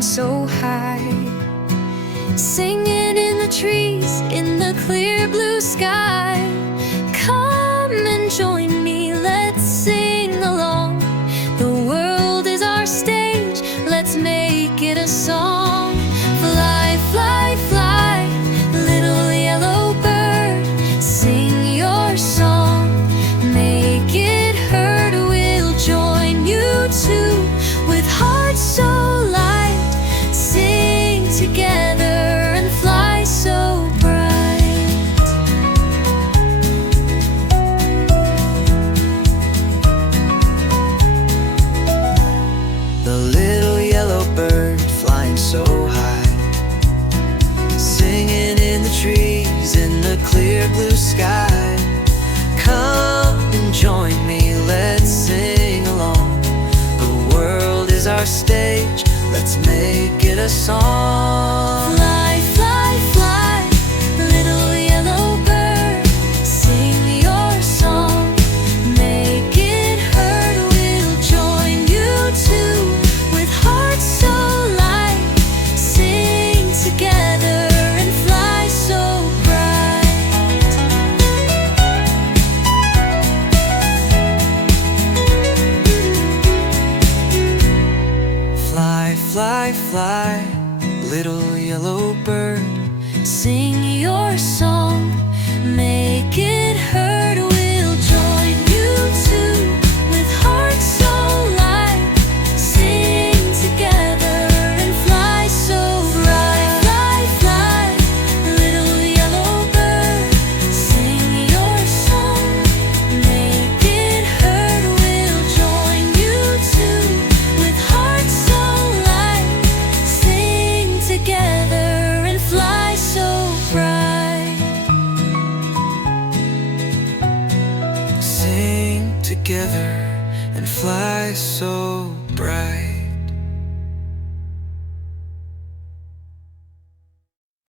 flying so high, singing in the trees, in the clear blue sky. Come and join me, let's sing along. The world is our stage, let's make it a song. Fly, fly, fly, little yellow bird, sing your song, make it heard. We'll join you too, with hearts so light, sing together and fly so bright. The little yellow bird flying so high, singing in the trees, in the clear blue sky. Come and join me, let's sing along. The world is our stage, let's make it a song. Fly, fly, fly, little yellow bird, sing your song, make it heard. We'll join you too, with hearts so light, sing together and fly so bright. Fly, fly, fly, little yellow bird, Sing your song, make it heard. We'll join you too, with hearts so light, sing together and fly so bright. Fly, fly, little yellow bird, sing your song, make it heard. We'll join you too, with hearts so light, sing together and fly so bright. sing together and fly so bright.